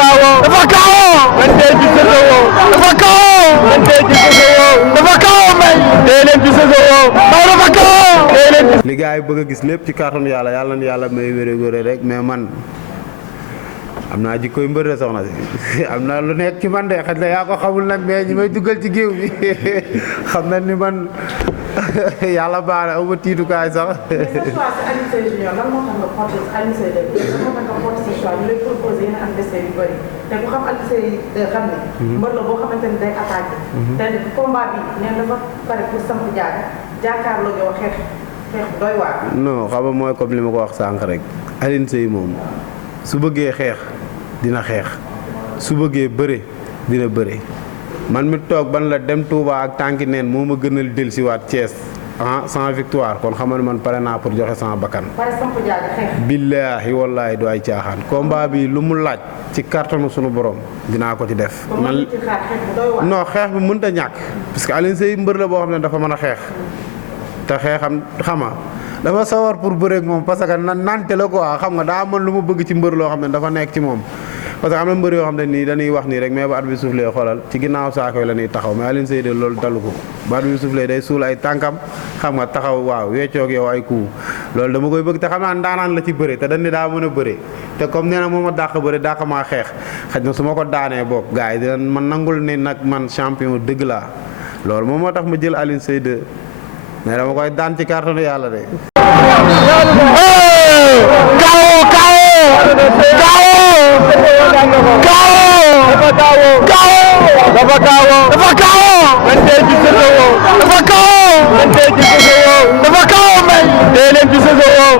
kaawoo dafa kaawoo man tey ci Sosowoo dafa kaawoo man tey ci Sosowoo dafa kaawoo may tey leen ci Sosowoo may dafa kaawoo tey leen ci li gars yi bëgg a gis lépp ci kàttanu yàlla yàlla na yàlla may wéré rek mais man am naa jikkoy mbër de soxna si am na lu nekk ci man de xëy na yaa ko xamul nag mais ñi may duggal ci géew bi xam na ni man yàlla baax na aw ma tiitukaay sax. mais cette fois ci Alioune Seye Junior lan moo tax nga porté Alioune Seye de lan moo tax nga porté ce choix ñu lay proposé yeneen adversaire yu bëri te ku xam Alioune Seye xam ne. mbër la boo xamante ni day attaqué. te combat bi nee dafa pare pour samp jàkkaarloo yow xeex doy waar. non xam nga mooy comme li ma ko wax sànq rek Alioune Seye moom su bëggee xeex dina xeex su bëggee bëre dina bëre. man mi toog ban la dem Touba ak tànki neen moo ma gënal dellusiwaat Thiès sans victoire kon xam nga man pare naa pour joxe sama bakkan. pare samp jaaga xeex. billaahi wallaahi du ay caaxaan combat bi lu mu laaj ci kàttanu sunu borom dinaa ko ci def. man non xeex bi mënut a ñàkk. parce que Alioune Seye mbër la boo xam ne dafa mën a xeex te xeexam xama dafa sawar pour bëreeg moom parce que nante la quoi xam nga daa mën lu mu bëgg ci mbër loo xam ne dafa nekk ci moom. parce que am na mbër yoo xam ne nii dañuy wax nii rek mais ba at bi soufflé xoolal ci ginnaaw saako yi la ñuy taxaw mais Alioune Seye de loolu dalu ko ba at bi soufflé day suul ay tànkam xam nga taxaw waaw weccoog yow ay coup loolu dama koy bëgg te xam naa ndaanaan la ci bëre te dañ ne daa mën a bëre te comme nee na moom a dàq bëre dàq maa xeex xëy na su ma ko daanee boog gars yi dinañ man nangul ni nag man champion dëgg laa loolu moom moo tax ma jël Alioune Seye de mais dama koy daan ci kàttanu yàlla de. dafa kaawoo man tey ci Sosowoo dafa kaawoo man tey ci Sosowoo dafa kaawoo may tey leen ci Sosowoo